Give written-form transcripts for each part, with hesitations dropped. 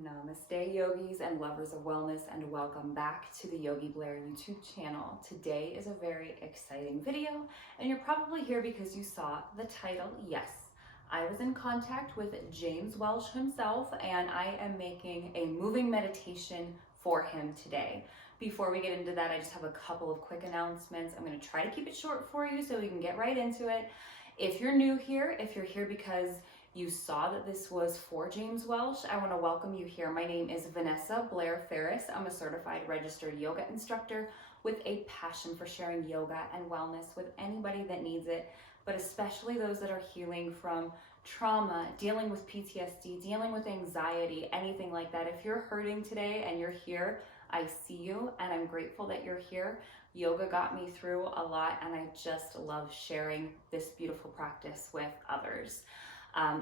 Namaste yogis and lovers of wellness, and welcome back to the Yogi Blair YouTube channel. Today is a very exciting video, and you're probably here because you saw the title. Yes, I was in contact with James Welsh himself, and I am making a moving meditation for him today. Before we get into that, I just have a couple of quick announcements. I'm going to try to keep it short for you so we can get right into it. If you're new here, if you're here because you saw that this was for James Welsh, I want to welcome you here. My name is Vanessa Blair Ferris. I'm a certified registered yoga instructor with a passion for sharing yoga and wellness with anybody that needs it, but especially those that are healing from trauma, dealing with PTSD, dealing with anxiety, anything like that. If you're hurting today and you're here, I see you and I'm grateful that you're here. Yoga got me through a lot, and I just love sharing this beautiful practice with others.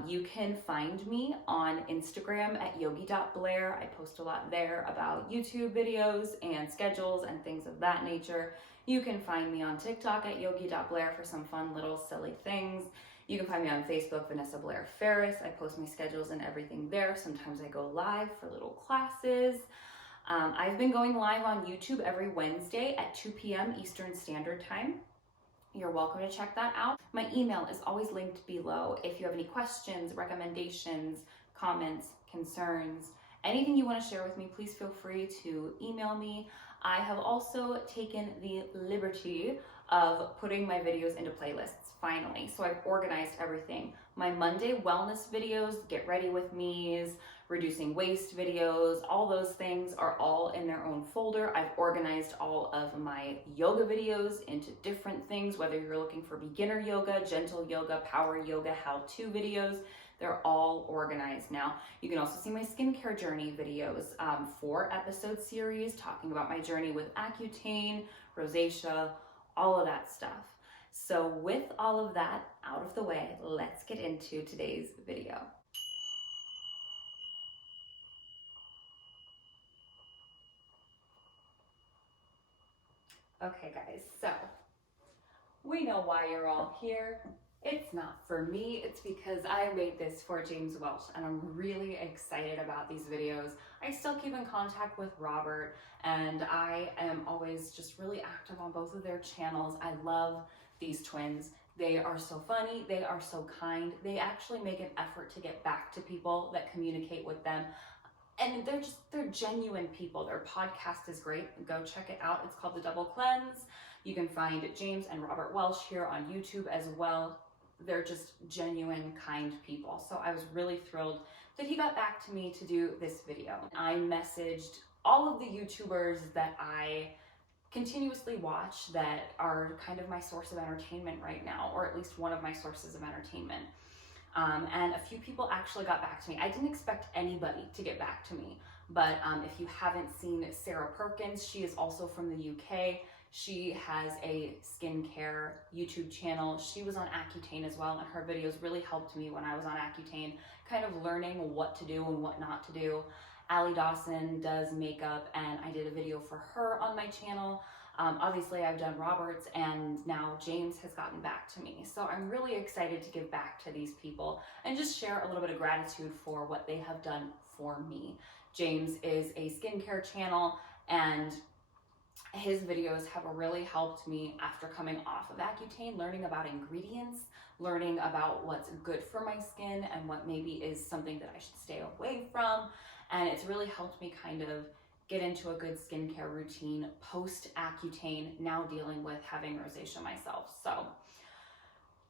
You can find me on Instagram at yogi.blair. I post a lot there about YouTube videos and schedules and things of that nature. You can find me on TikTok at yogi.blair for some fun little silly things. You can find me on Facebook, Vanessa Blair Ferris. I post my schedules and everything there. Sometimes I go live for little classes. I've been going live on YouTube every Wednesday at 2 p.m. Eastern Standard Time. You're welcome to check that out. My email is always linked below. If you have any questions, recommendations, comments, concerns, anything you want to share with me, please feel free to email me. I have also taken the liberty of putting my videos into playlists finally. So I've organized everything. My Monday wellness videos, get ready with me's, reducing waste videos, all those things are all in their own folder. I've organized all of my yoga videos into different things, whether you're looking for beginner yoga, gentle yoga, power yoga, how-to videos, they're all organized now. You can also see my skincare journey videos, 4-episode series talking about my journey with Accutane, rosacea, all of that stuff. So with all of that out of the way, let's get into today's video. Okay guys, so we know why you're all here. It's not for me, it's because I made this for James Welsh, and I'm really excited about these videos. I still keep in contact with Robert, and I am always just really active on both of their channels. I love these twins. They are so funny, they are so kind. They actually make an effort to get back to people that communicate with them. And they're genuine people. Their podcast is great. Go check it out. It's called The Double Cleanse. You can find James and Robert Welsh here on YouTube as well. They're just genuine, kind people. So I was really thrilled that he got back to me to do this video. I messaged all of the YouTubers that I continuously watch that are kind of my source of entertainment right now, or at least one of my sources of entertainment. And a few people actually got back to me. I didn't expect anybody to get back to me, but if you haven't seen Sarah Perkins, she is also from the UK. She has a skincare YouTube channel. She was on Accutane as well, and her videos really helped me when I was on Accutane, kind of learning what to do and what not to do. Allie Dawson does makeup, and I did a video for her on my channel. Obviously I've done Robert's, and now James has gotten back to me. So I'm really excited to give back to these people and just share a little bit of gratitude for what they have done for me. James is a skincare channel, and his videos have really helped me after coming off of Accutane, learning about ingredients, learning about what's good for my skin and what maybe is something that I should stay away from. And it's really helped me kind of get into a good skincare routine post Accutane, now dealing with having rosacea myself. So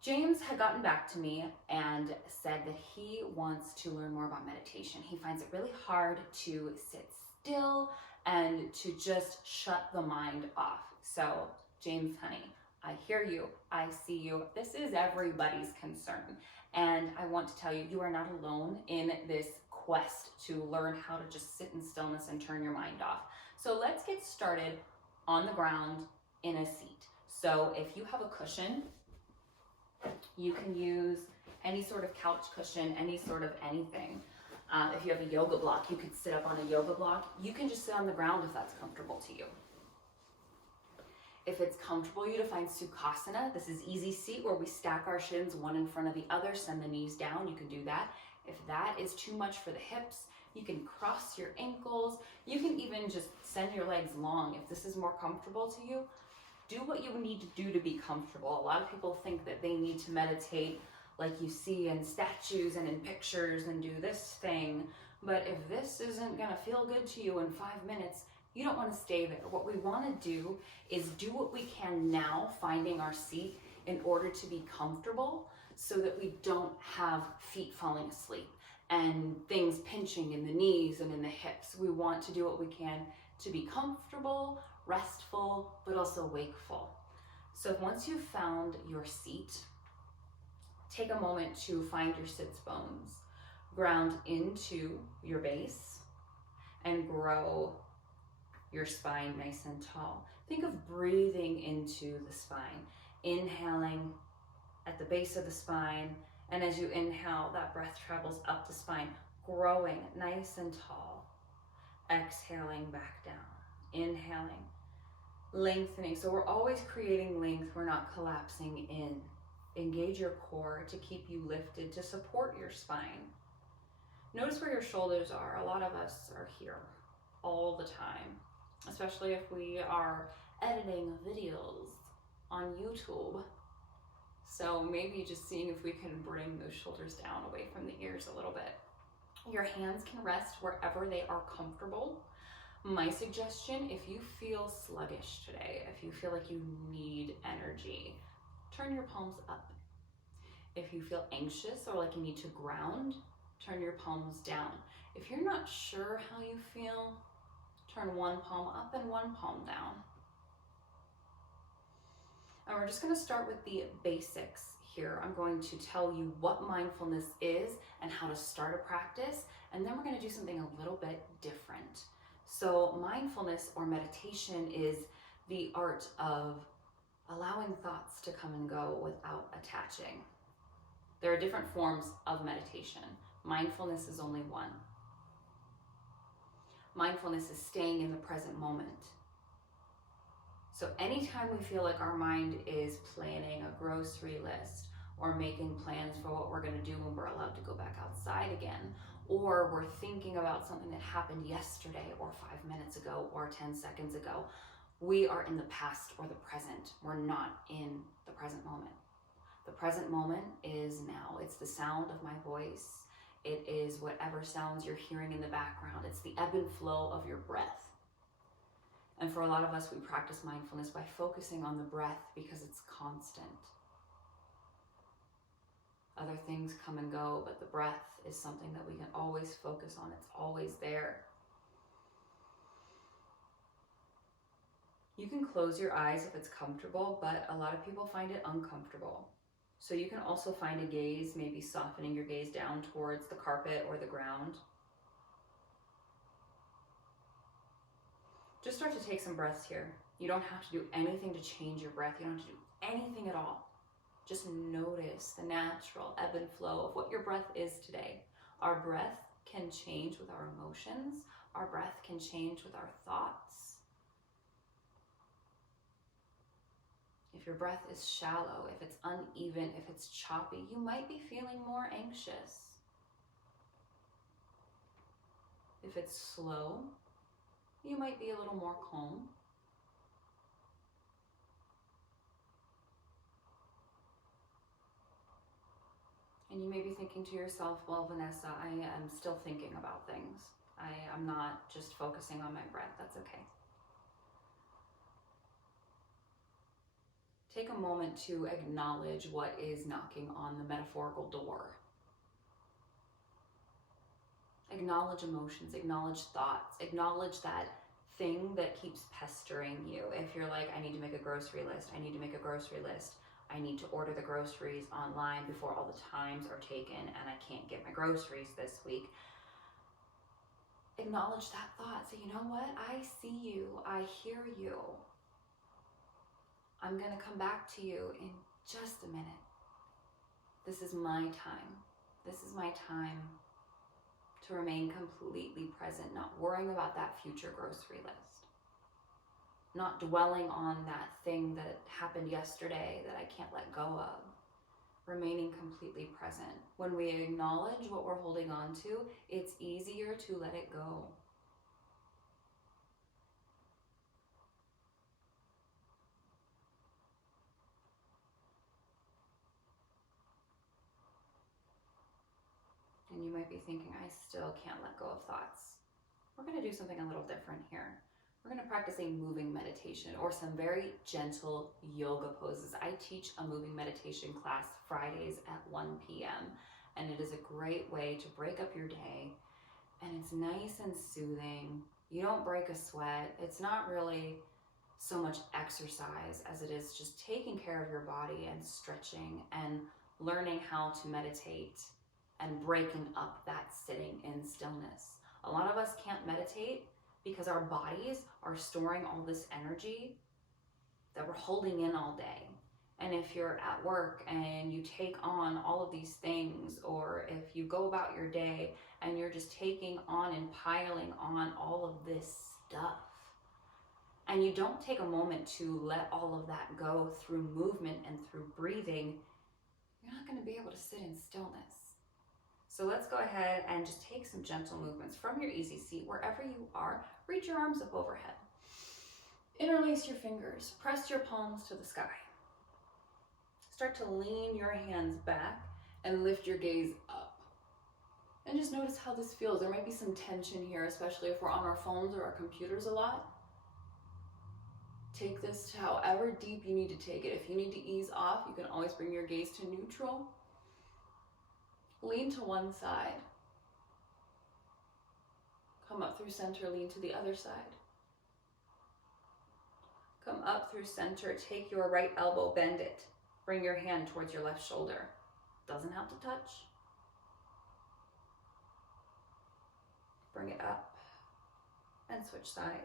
James had gotten back to me and said that he wants to learn more about meditation. He finds it really hard to sit still and to just shut the mind off. So James, honey, I hear you, I see you. This is everybody's concern. And I want to tell you, you are not alone in this quest to learn how to just sit in stillness and turn your mind off. So let's get started on the ground in a seat. So if you have a cushion, you can use any sort of couch cushion, any sort of anything. If you have a yoga block, you could sit up on a yoga block. You can just sit on the ground if that's comfortable to you. If it's comfortable to you to find Sukhasana, this is easy seat where we stack our shins one in front of the other, send the knees down, you can do that. If that is too much for the hips, You can cross your ankles. You can even just send your legs long if this is more comfortable to you. Do what you need to do to be comfortable. A lot of people think that they need to meditate like you see in statues and in pictures and do this thing. But if this isn't gonna feel good to you in 5 minutes, you don't wanna stay there. What we wanna do is do what we can now, finding our seat in order to be comfortable so that we don't have feet falling asleep and things pinching in the knees and in the hips. We want to do what we can to be comfortable, restful, but also wakeful. So once you've found your seat, take a moment to find your sits bones, ground into your base, and grow your spine nice and tall. Think of breathing into the spine, inhaling at the base of the spine, and as you inhale, that breath travels up the spine, growing nice and tall. Exhaling back down, inhaling, lengthening. So we're always creating length, we're not collapsing in. Engage your core to keep you lifted, to support your spine. Notice where your shoulders are. A lot of us are here all the time, especially if we are editing videos on YouTube. So maybe just seeing if we can bring those shoulders down away from the ears a little bit. Your hands can rest wherever they are comfortable. My suggestion, if you feel sluggish today, if you feel like you need energy, turn your palms up. If you feel anxious or like you need to ground, turn your palms down. If you're not sure how you feel, turn one palm up and one palm down. And we're just going to start with the basics here. I'm going to tell you what mindfulness is and how to start a practice, and then we're going to do something a little bit different. So mindfulness or meditation is the art of allowing thoughts to come and go without attaching. There are different forms of meditation. Mindfulness is only one. Mindfulness is staying in the present moment. So anytime we feel like our mind is planning a grocery list or making plans for what we're going to do when we're allowed to go back outside again, or we're thinking about something that happened yesterday or 5 minutes ago or 10 seconds ago, we are in the past or the present. We're not in the present moment. The present moment is now. It's the sound of my voice. It is whatever sounds you're hearing in the background. It's the ebb and flow of your breath. And for a lot of us, we practice mindfulness by focusing on the breath because it's constant. Other things come and go, but the breath is something that we can always focus on. It's always there. You can close your eyes if it's comfortable, but a lot of people find it uncomfortable. So you can also find a gaze, maybe softening your gaze down towards the carpet or the ground. Just start to take some breaths here. You don't have to do anything to change your breath. You don't have to do anything at all. Just notice the natural ebb and flow of what your breath is today. Our breath can change with our emotions. Our breath can change with our thoughts. If your breath is shallow, if it's uneven, if it's choppy, you might be feeling more anxious. If it's slow, you might be a little more calm. And you may be thinking to yourself, well, Vanessa, I am still thinking about things. I'm not just focusing on my breath. That's okay. Take a moment to acknowledge what is knocking on the metaphorical door. Acknowledge emotions, acknowledge thoughts, acknowledge that thing that keeps pestering you. If you're like, I need to make a grocery list, I need to make a grocery list, I need to order the groceries online before all the times are taken and I can't get my groceries this week. Acknowledge that thought. Say, you know what? I see you. I hear you. I'm going to come back to you in just a minute. This is my time. This is my time to remain completely present, not worrying about that future grocery list, not dwelling on that thing that happened yesterday that I can't let go of, remaining completely present. When we acknowledge what we're holding on to, it's easier to let it go. And you might be thinking, I still can't let go of thoughts. We're going to do something a little different here. We're going to practice a moving meditation or some very gentle yoga poses. I teach a moving meditation class Fridays at 1 p.m. and it is a great way to break up your day, and it's nice and soothing. You don't break a sweat. It's not really so much exercise as it is just taking care of your body and stretching and learning how to meditate and breaking up that sitting in stillness. A lot of us can't meditate because our bodies are storing all this energy that we're holding in all day. And if you're at work and you take on all of these things, or if you go about your day and you're just taking on and piling on all of this stuff, and you don't take a moment to let all of that go through movement and through breathing, you're not going to be able to sit in stillness. So let's go ahead and just take some gentle movements from your easy seat, wherever you are. Reach your arms up overhead. Interlace your fingers. Press your palms to the sky. Start to lean your hands back and lift your gaze up. And just notice how this feels. There might be some tension here, especially if we're on our phones or our computers a lot. Take this to however deep you need to take it. If you need to ease off, you can always bring your gaze to neutral. Lean to one side. Come up through center, lean to the other side. Come up through center, take your right elbow, bend it. Bring your hand towards your left shoulder. Doesn't have to touch. Bring it up and switch sides.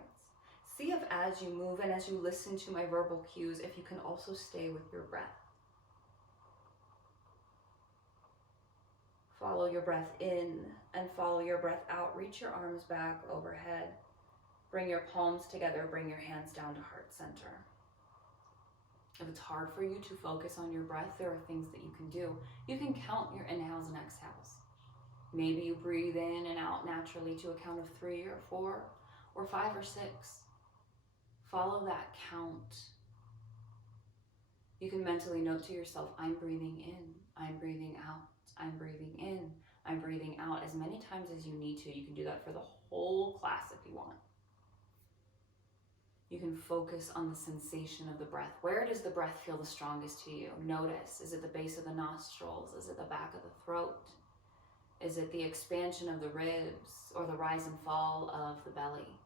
See if as you move and as you listen to my verbal cues, if you can also stay with your breath. Follow your breath in and follow your breath out. Reach your arms back overhead. Bring your palms together. Bring your hands down to heart center. If it's hard for you to focus on your breath, there are things that you can do. You can count your inhales and exhales. Maybe you breathe in and out naturally to a count of 3 or 4 or 5 or 6. Follow that count. You can mentally note to yourself, I'm breathing in, I'm breathing out. I'm breathing in, I'm breathing out as many times as you need to. You can do that for the whole class if you want. You can focus on the sensation of the breath. Where does the breath feel the strongest to you? Notice, is it the base of the nostrils? Is it the back of the throat? Is it the expansion of the ribs or the rise and fall of the belly?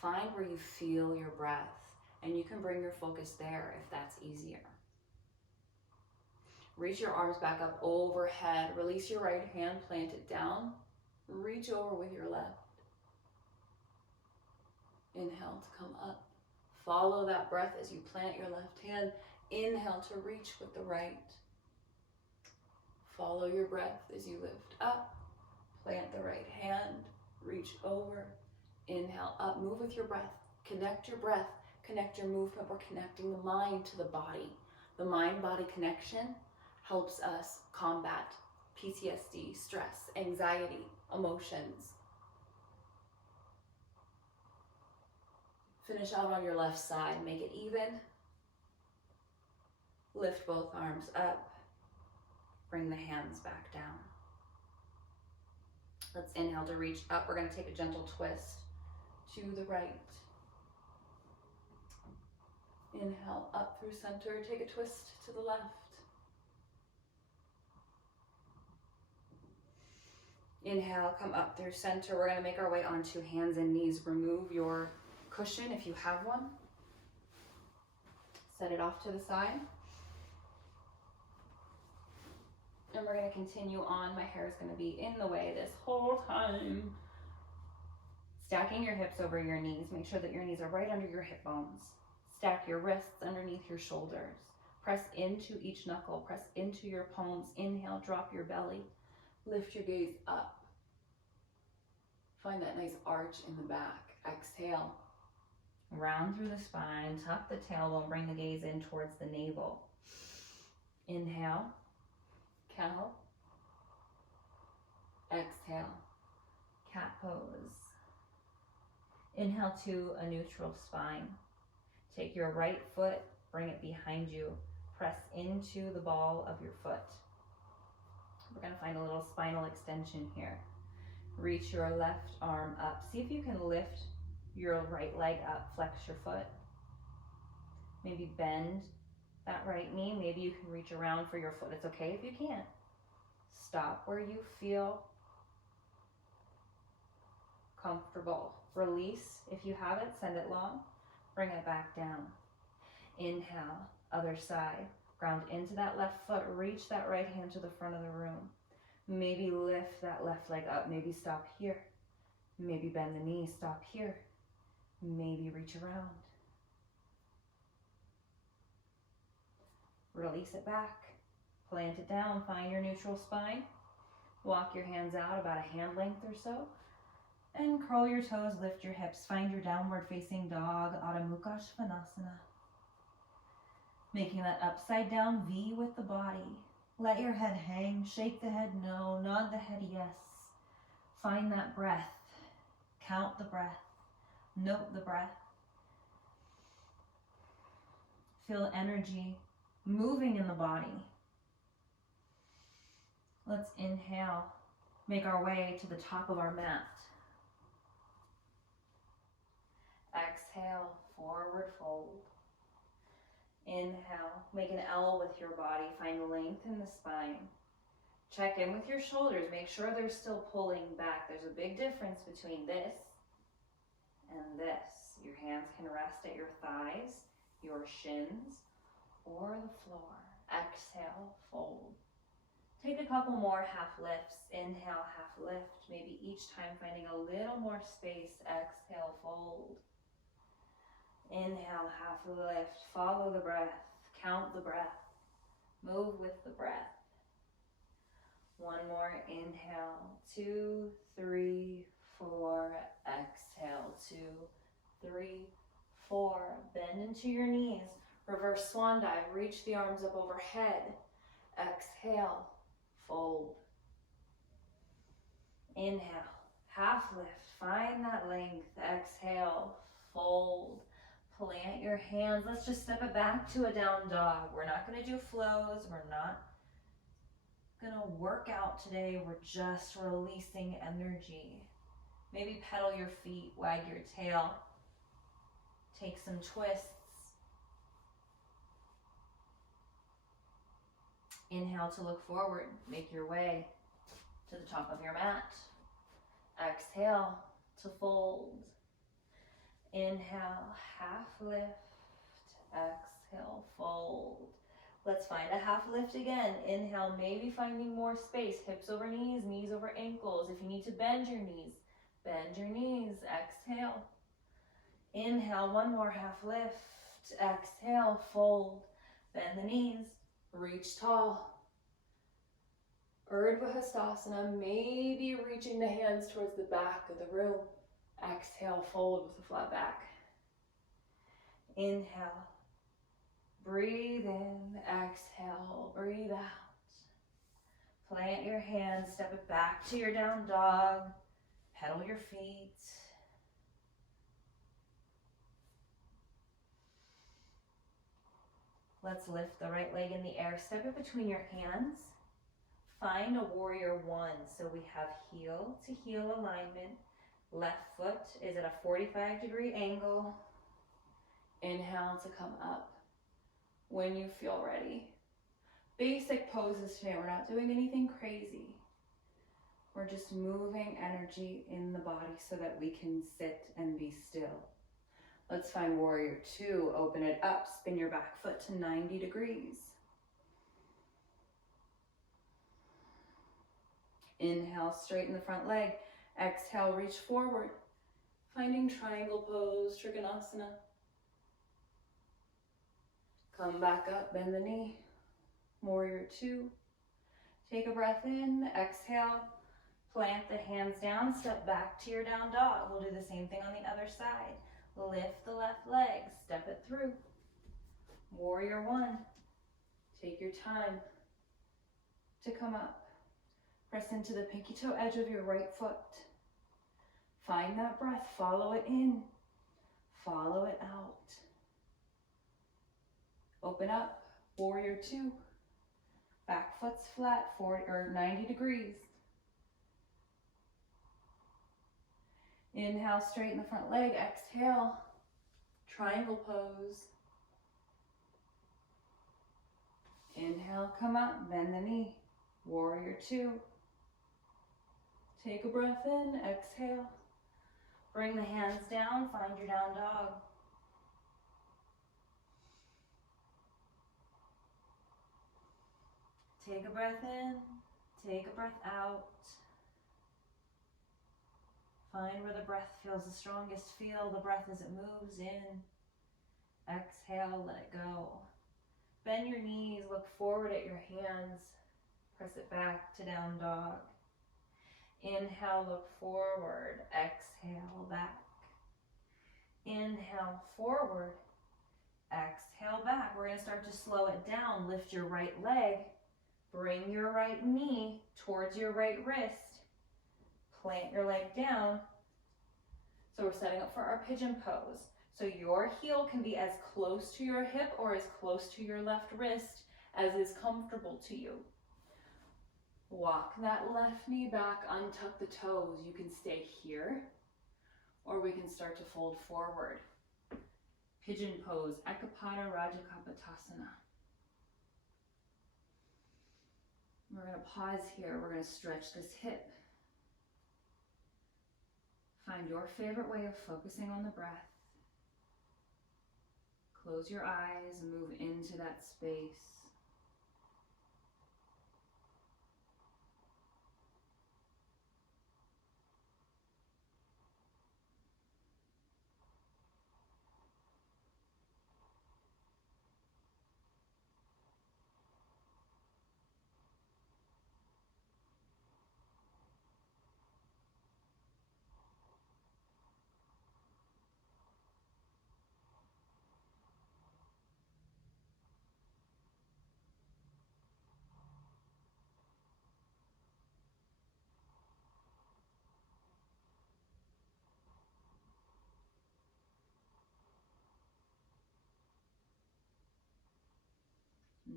Find where you feel your breath, and you can bring your focus there if that's easier. Reach your arms back up overhead. Release your right hand, plant it down. Reach over with your left. Inhale to come up. Follow that breath as you plant your left hand. Inhale to reach with the right. Follow your breath as you lift up. Plant the right hand. Reach over. Inhale up. Move with your breath. Connect your breath. Connect your movement. We're connecting the mind to the body. The mind-body connection helps us combat PTSD, stress, anxiety, emotions. Finish out on your left side. Make it even. Lift both arms up. Bring the hands back down. Let's inhale to reach up. We're going to take a gentle twist to the right. Inhale up through center. Take a twist to the left. Inhale, come up through center. We're going to make our way onto hands and knees. Remove your cushion if you have one. Set it off to the side. And we're going to continue on. My hair is going to be in the way this whole time. Stacking your hips over your knees. Make sure that your knees are right under your hip bones. Stack your wrists underneath your shoulders. Press into each knuckle. Press into your palms. Inhale, drop your belly. Lift your gaze up. Find that nice arch in the back. Exhale. Round through the spine. Tuck the tailbone. Bring the gaze in towards the navel. Inhale. cow. Exhale, cat pose. Inhale to a neutral spine. Take your right foot, bring it behind you. Press into the ball of your foot. We're gonna find a little spinal extension here. Reach your left arm up. See if you can lift your right leg up, flex your foot. Maybe bend that right knee. Maybe you can reach around for your foot. It's okay if you can't. Stop where you feel comfortable. Release if you have it, send it long. Bring it back down. Inhale, other side. Ground into that left foot. Reach that right hand to the front of the room. Maybe lift that left leg up. Maybe stop here. Maybe bend the knee, stop here. Maybe reach around. Release it back. Plant it down. Find your neutral spine. Walk your hands out about a hand length or so. And curl your toes, lift your hips. Find your downward facing dog, Adho Mukha Svanasana. Making that upside down V with the body. Let your head hang, shake the head no, nod the head yes. Find that breath. Count the breath. Note the breath. Feel energy moving in the body. Let's inhale. Make our way to the top of our mat. Exhale, forward fold. Inhale, make an L with your body. Find length in the spine. Check in with your shoulders. Make sure they're still pulling back. There's a big difference between this and this. Your hands can rest at your thighs, your shins, or the floor. Exhale, fold. Take a couple more half lifts. Inhale, half lift. Maybe each time finding a little more space. Exhale, fold. Inhale, half lift. Follow the breath. Count the breath. Move with the breath. One more. Inhale. 2, 3, 4. Exhale. 2, 3, 4. Bend into your knees. Reverse swan dive. Reach the arms up overhead. Exhale. Fold. Inhale. Half lift. Find that length. Exhale. Fold. Plant your hands. Let's just step it back to a down dog. We're not going to do flows. We're not going to work out today. We're just releasing energy. Maybe pedal your feet, wag your tail, take some twists. Inhale to look forward. Make your way to the top of your mat. Exhale to fold. Inhale, half lift. Exhale, fold. Let's find a half lift again. Inhale, maybe finding more space. Hips over knees, knees over ankles. If you need to bend your knees, bend your knees. Exhale. Inhale, one more half lift. Exhale, fold. Bend the knees. Reach tall. Urdhva Hastasana, maybe reaching the hands towards the back of the room. Exhale, fold with a flat back. Inhale. Breathe in. Exhale. Breathe out. Plant your hands. Step it back to your down dog. Pedal your feet. Let's lift the right leg in the air. Step it between your hands. Find a warrior one. So we have heel to heel alignment. Left foot is at a 45-degree angle. Inhale to come up when you feel ready. Basic poses today. We're not doing anything crazy. We're just moving energy in the body so that we can sit and be still. Let's find warrior two. Open it up. Spin your back foot to 90 degrees. Inhale, straighten the front leg. Exhale, reach forward. Finding triangle pose, Trikonasana. Come back up, bend the knee. Warrior two. Take a breath in. Exhale. Plant the hands down. Step back to your down dog. We'll do the same thing on the other side. Lift the left leg, step it through. Warrior one. Take your time to come up. Press into the pinky toe edge of your right foot. Find that breath, follow it in, follow it out. Open up, warrior two. Back foot's flat, 90 degrees. Inhale, straighten the front leg. Exhale, triangle pose. Inhale, come up, bend the knee. Warrior two. Take a breath in, exhale. Bring the hands down, find your down dog. Take a breath in, take a breath out. Find where the breath feels the strongest. Feel the breath as it moves in. Exhale, let it go. Bend your knees, look forward at your hands. Press it back to down dog. Inhale, look forward. Exhale, back. Inhale, forward. Exhale, back. We're going to start to slow it down. Lift your right leg. Bring your right knee towards your right wrist. Plant your leg down. So we're setting up for our pigeon pose. So your heel can be as close to your hip or as close to your left wrist as is comfortable to you. Walk that left knee back, untuck the toes. You can stay here, or we can start to fold forward. Pigeon pose, Ekapada Rajakapotasana. We're going to pause here. We're going to stretch this hip. Find your favorite way of focusing on the breath. Close your eyes and move into that space.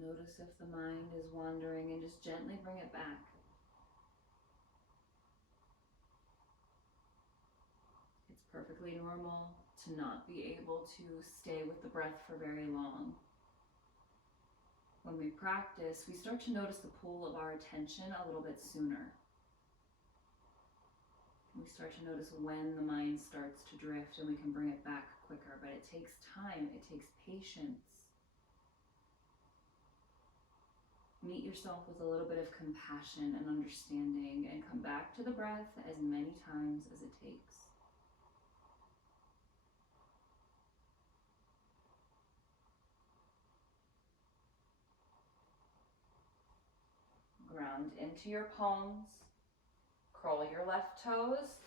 Notice if the mind is wandering and just gently bring it back. It's perfectly normal to not be able to stay with the breath for very long. When we practice, we start to notice the pull of our attention a little bit sooner. We start to notice when the mind starts to drift and we can bring it back quicker, but it takes time, it takes patience. Meet yourself with a little bit of compassion and understanding and come back to the breath as many times as it takes. Ground into your palms, curl your left toes,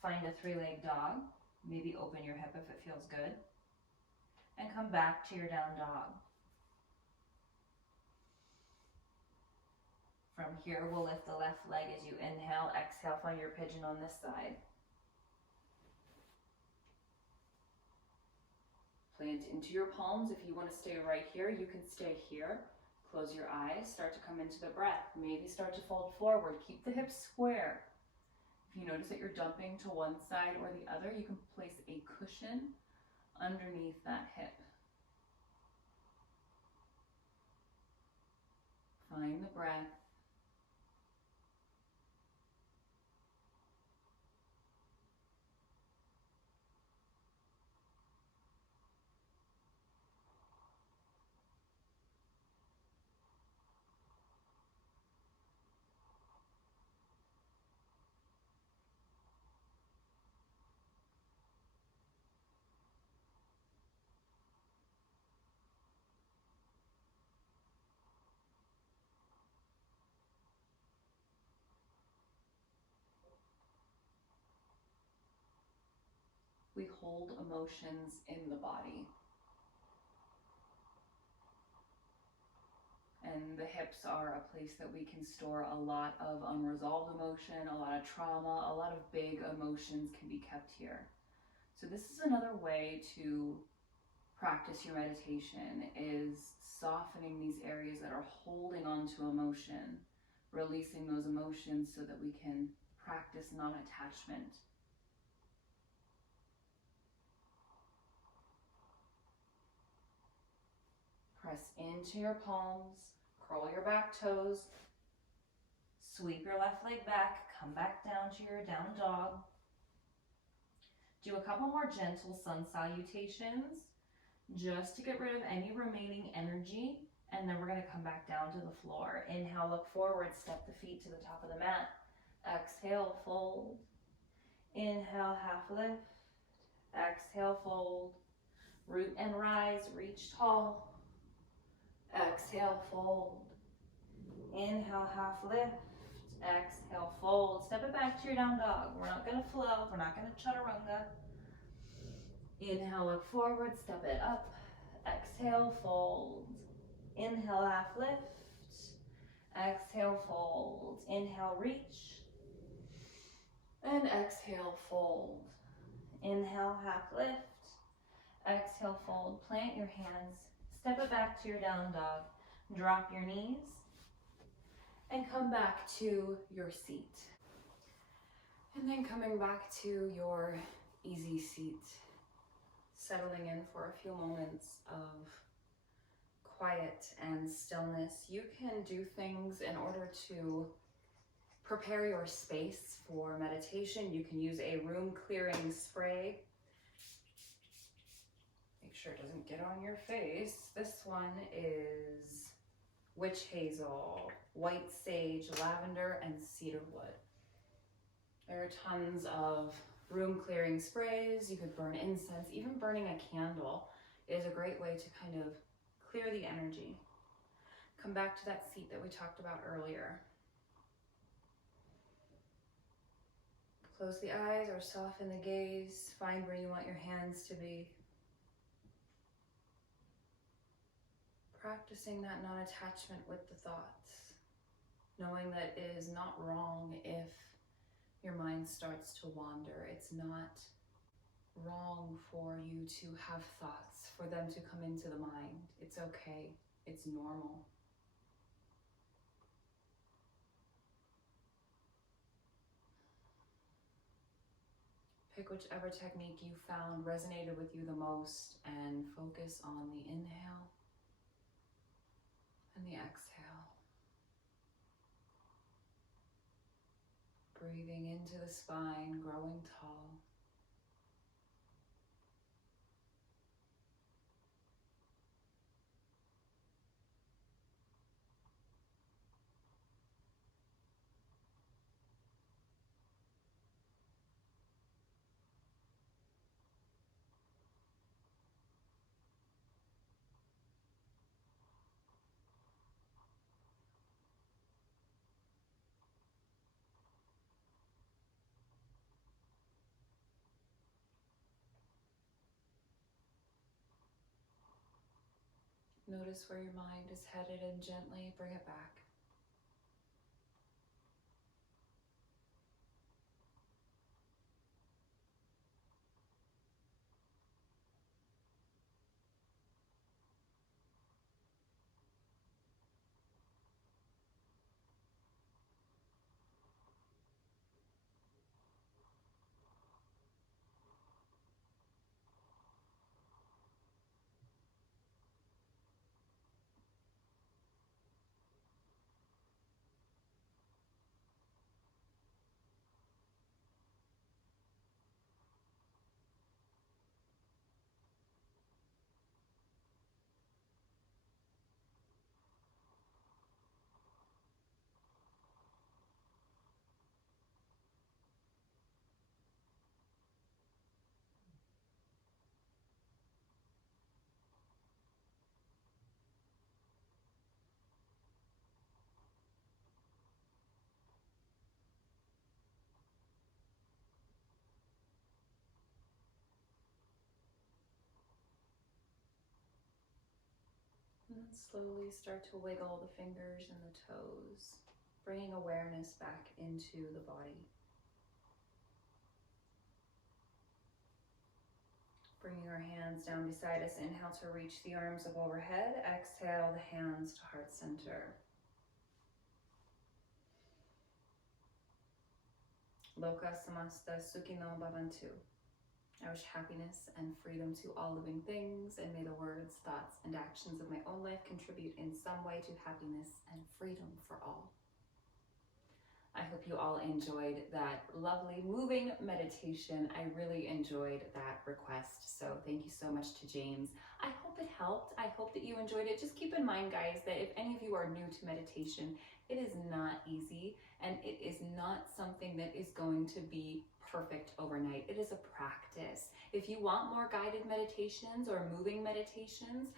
find a three-legged dog, maybe open your hip if it feels good, and come back to your down dog. From here, we'll lift the left leg as you inhale, exhale, find your pigeon on this side. Plant into your palms. If you want to stay right here, you can stay here. Close your eyes, start to come into the breath. Maybe start to fold forward. Keep the hips square. If you notice that you're dumping to one side or the other, you can place a cushion underneath that hip. Find the breath. We hold emotions in the body. And the hips are a place that we can store a lot of unresolved emotion, a lot of trauma, a lot of big emotions can be kept here. So this is another way to practice your meditation, is softening these areas that are holding on to emotion, releasing those emotions so that we can practice non-attachment. Press into your palms, curl your back toes, sweep your left leg back, come back down to your down dog. Do a couple more gentle sun salutations just to get rid of any remaining energy, and then we're going to come back down to the floor. Inhale, look forward, step the feet to the top of the mat. Exhale, fold. Inhale, half lift. Exhale, fold. Root and rise, reach tall. Exhale, fold. Inhale, half lift. Exhale, fold. Step it back to your down dog. We're not going to flow. We're not going to chaturanga. Inhale, look forward, step it up. Exhale, fold. Inhale, half lift. Exhale, fold. Inhale, reach. And exhale, fold. Inhale, half lift. Exhale, fold. Plant your hands. Step it back to your down dog. Drop your knees. And come back to your seat. And then coming back to your easy seat. Settling in for a few moments of quiet and stillness. You can do things in order to prepare your space for meditation. You can use a room clearing spray. Make sure it doesn't get on your face. This one is witch hazel, white sage, lavender, and cedar wood. There are tons of room clearing sprays. You could burn incense. Even burning a candle is a great way to kind of clear the energy. Come back to that seat that we talked about earlier. Close the eyes or soften the gaze. Find where you want your hands to be. Practicing that non-attachment with the thoughts. Knowing that it is not wrong if your mind starts to wander. It's not wrong for you to have thoughts, for them to come into the mind. It's okay. It's normal. Pick whichever technique you found resonated with you the most and focus on the inhale and the exhale. Breathing into the spine, growing tall. Notice where your mind is headed and gently bring it back. slowly start to wiggle the fingers and the toes, bringing awareness back into the body. Bringing our hands down beside us. Inhale to reach the arms up overhead. Exhale the hands to heart center. Loka samasta sukhino bhavantu. I wish happiness and freedom to all living things, and may the words, thoughts, and actions of my own life contribute in some way to happiness and freedom for all. I hope you all enjoyed that lovely, moving meditation. I really enjoyed that request, so thank you so much to James. I hope it helped. I hope that you enjoyed it. Just keep in mind, guys, that if any of you are new to meditation, it is not easy, and it is not something that is going to be perfect overnight. It is a practice. If you want more guided meditations or moving meditations,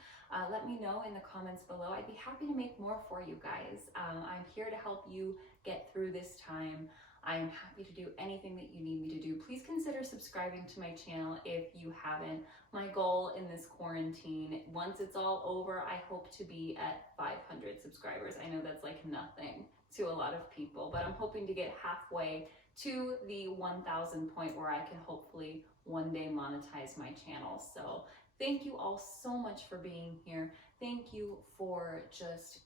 let me know in the comments below. I'd be happy to make more for you guys. I'm here to help you get through this time. I am happy to do anything that you need me to do. Please consider subscribing to my channel if you haven't. My goal in this quarantine, once it's all over, I hope to be at 500 subscribers. I know that's like nothing to a lot of people, but I'm hoping to get halfway to the 1,000 point where I can hopefully one day monetize my channel. So thank you all so much for being here. Thank you for just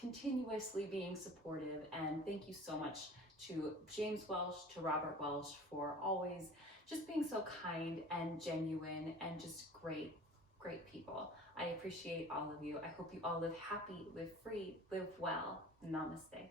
continuously being supportive, and thank you so much to James Welsh, to Robert Welsh for always just being so kind and genuine and just great people. I appreciate all of you. I hope you all live happy, live free, live well. Namaste.